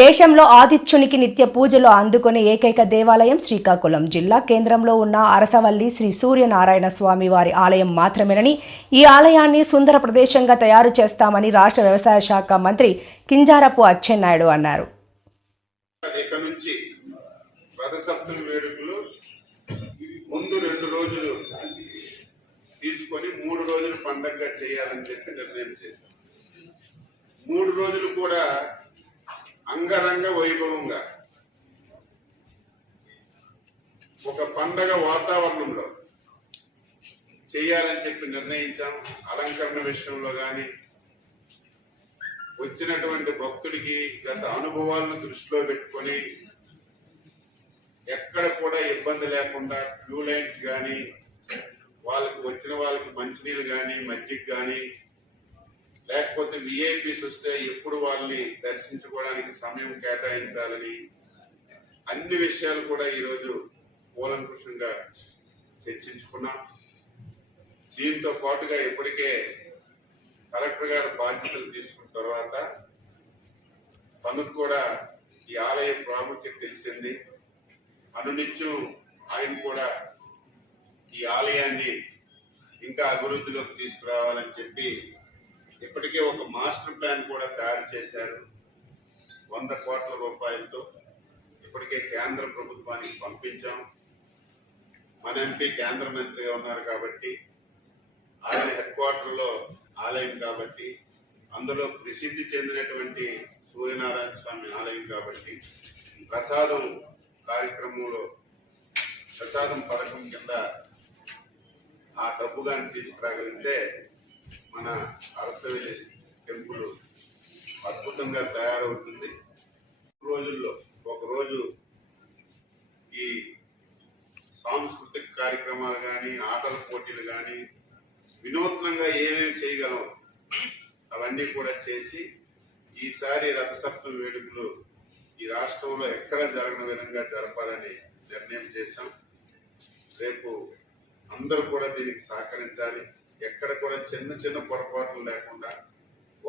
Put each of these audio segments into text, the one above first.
దేశంలో ఆదిత్యునికి నిత్య పూజలు అందుకునే ఏకైక దేవాలయం శ్రీకాకుళం జిల్లా కేంద్రంలో ఉన్న అరసవల్లి శ్రీ సూర్యనారాయణ స్వామి వారి ఆలయం మాత్రమేనని, ఈ ఆలయాన్ని సుందర ప్రదేశంగా తయారు చేస్తామని రాష్ట్ర వ్యవసాయ శాఖ మంత్రి కింజారపు అచ్చెన్నాయుడు అన్నారు. ముందు 2 రోజులు తీసుకొని 3 రోజులు పండగగా చేయాలని చెప్పి నిర్ణయం చేశాం. 3 రోజులు కూడా అంగరంగ వైభవంగా ఒక పండగ వాతావరణంలో చేయాలని చెప్పి నిర్ణయించాం. అలంకరణ విషయంలో గాని, వచ్చినటువంటి భక్తుడికి గత అనుభవాలను దృష్టిలో పెట్టుకొని ఎక్కడ కూడా ఇబ్బంది లేకుండా క్యూ లైన్స్ కానీ, వాళ్ళకి వచ్చిన వాళ్ళకి మంచినీళ్ళు కానీ, మజ్జిగ కానీ, లేకపోతే విఐపీస్ వస్తే ఎప్పుడు వాళ్ళని దర్శించుకోవడానికి సమయం కేటాయించాలని అన్ని విషయాలు కూడా ఈరోజు కూలంకుషంగా చర్చించుకున్నాం. దీంతో పాటుగా ఇప్పటికే కలెక్టర్ గారు బాధ్యతలు తీసుకున్న తర్వాత తనకు కూడా ఈ ఆలయ ప్రాముఖ్యత తెలిసింది. అనునిత్యం ఆయన కూడా ఈ ఆలయాన్ని ఇంకా అభివృద్ధిలోకి తీసుకురావాలని చెప్పి ఇప్పటికే ఒక మాస్టర్ ప్లాన్ కూడా తయారు చేశారు. 100 కోట్ల రూపాయలతో ఇప్పటికే కేంద్ర ప్రభుత్వానికి పంపించాం. మన ఎంపీ కేంద్ర మంత్రిగా ఉన్నారు కాబట్టి, ఆయన హెడ్ క్వార్టర్ లో ఆలయం కాబట్టి, అందులో ప్రసిద్ధి చెందినటువంటి సూర్యనారాయణ స్వామి ఆలయం కాబట్టి, ప్రసాదం కార్యక్రమంలో ప్రసాదం పథకం కింద ఆ డబ్బు కానీ తీసుకురాగలిగితే మన అరసవెల్లి టెంపుల్ అద్భుతంగా తయారవుతుంది. రోజుల్లో ఒకరోజు ఈ సాంస్కృతిక కార్యక్రమాలు కానీ, ఆటల పోటీలు కానీ, వినూత్నంగా ఏమేమి చేయగలం అవన్నీ కూడా చేసి ఈసారి రథసప్తమి వేడుకలు ఈ రాష్ట్రంలో ఎక్కడ జరగని విధంగా జరపాలని నిర్ణయం చేశాం. రేపు అందరూ కూడా దీనికి సహకరించాలి. ఎక్కడ కూడా చిన్న పొరపాట్లు లేకుండా,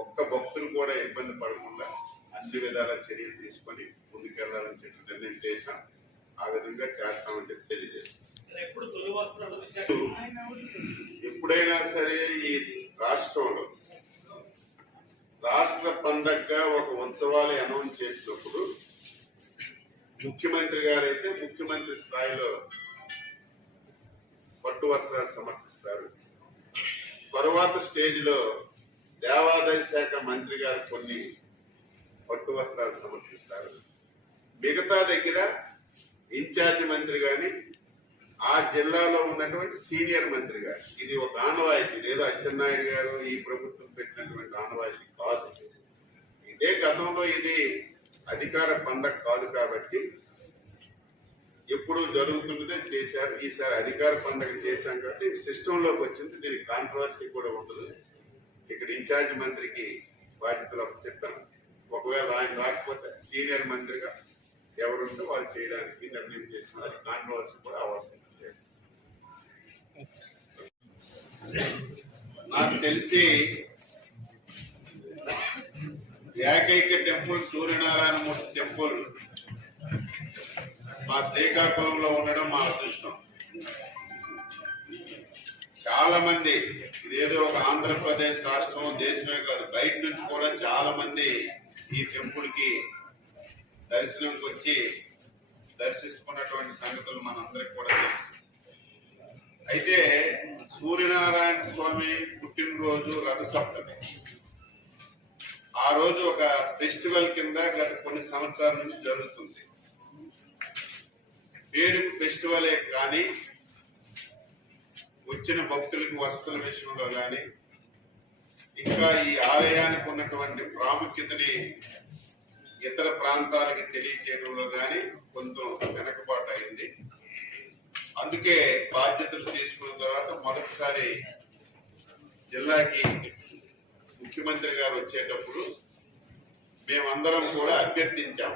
ఒక్క భక్తులు కూడా ఇబ్బంది పడకుండా అన్ని విధాల చర్యలు తీసుకొని ముందుకెళ్లాలని చెప్పి నిర్ణయం చేశాం. ఆ విధంగా చేస్తామని చెప్పి తెలియజేస్తాం. ఎప్పుడైనా సరే ఈ రాష్ట్రంలో రాష్ట్ర పండగగా ఒక ఉత్సవాలు అనౌన్స్ చేసినప్పుడు ముఖ్యమంత్రి గారైతే ముఖ్యమంత్రి స్థాయిలో పట్టు వస్త్రాలు సమర్పిస్తారు. తరువాత స్టేజ్ లో దేవాదాయ శాఖ మంత్రి గారు కొన్ని పట్టు వస్త్రాలు సమర్పిస్తారు. మిగతా దగ్గర ఇన్ఛార్జి మంత్రి గాని, ఆ జిల్లాలో ఉన్నటువంటి సీనియర్ మంత్రి గారు, ఇది ఒక ఆనవాయితీ. లేదా అచ్చెన్నాయుడు గారు ఈ ప్రభుత్వం పెట్టినటువంటి ఆనవాయితీ కాదు. ఇదే గతంలో ఇది అధికార పండగ కాదు కాబట్టి ఎప్పుడు జరుగుతున్నదే చేశారు. ఈసారి అధికార పండుగ చేశాం కాబట్టి సిస్టంలోకి వచ్చింది. దీనికి కాంట్రవర్సీ కూడా ఉండదు. ఇక్కడ ఇన్ఛార్జ్ మంత్రికి బాధ్యతలు చెప్తాను. ఒకవేళ ఆయన రాకపోతే సీనియర్ మంత్రిగా ఎవరుంటే వాళ్ళు చేయడానికి నిర్ణయం చేస్తున్నారు. కాంట్రవర్సీ కూడా అవసరం లేదు. నాకు తెలిసి ఏకైక టెంపుల్ సూర్యనారాయణమూర్తి టెంపుల్ మా శ్రీకాకుళంలో ఉండడం మా అదృష్టం. చాలా మంది, ఇదేదో ఒక ఆంధ్రప్రదేశ్ రాష్ట్రం, దేశమే కాదు, బయట నుంచి కూడా చాలా మంది ఈ టెంపుల్ కి దర్శనంకి వచ్చి దర్శిస్తున్నటువంటి సంగతులు మనందరికి కూడా తెలుసు. అయితే సూర్యనారాయణ స్వామి పుట్టినరోజు రథసప్తమి. ఆ రోజు ఒక ఫెస్టివల్ కింద గత కొన్ని సంవత్సరాల నుంచి జరుగుతుంది. పేరుకు ఫెస్టివలే కానీ వచ్చిన భక్తులకు వసతుల విషయంలో కానీ, ఇంకా ఈ ఆలయానికి ఉన్నటువంటి ప్రాముఖ్యతని ఇతర ప్రాంతాలకి తెలియచేయడంలో కానీ కొంచెం వెనకబాటు అయింది. అందుకే బాధ్యతలు తీసుకున్న తర్వాత మొదటిసారి జిల్లాకి ముఖ్యమంత్రి గారు వచ్చేటప్పుడు మేమందరం కూడా అభ్యర్థించాం,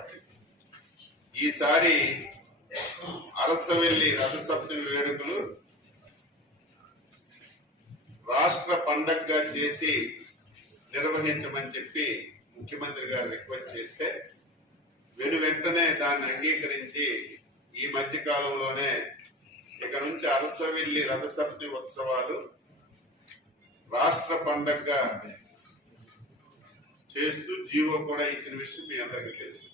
ఈసారి అరసవెల్లి రథసప్తమి వేడుకలు రాష్ట్ర పండగగా చేసి నిర్వహించమని చెప్పి ముఖ్యమంత్రి గారు రిక్వెస్ట్ చేస్తే వెంటనే దాన్ని అంగీకరించి ఈ మధ్య కాలంలోనే ఇక నుంచి అరసవిల్లి రథసప్తమి ఉత్సవాలు రాష్ట్ర పండగగా చేస్తూ జీవో కూడా ఇచ్చిన విషయం మీ అందరికీ తెలుసు.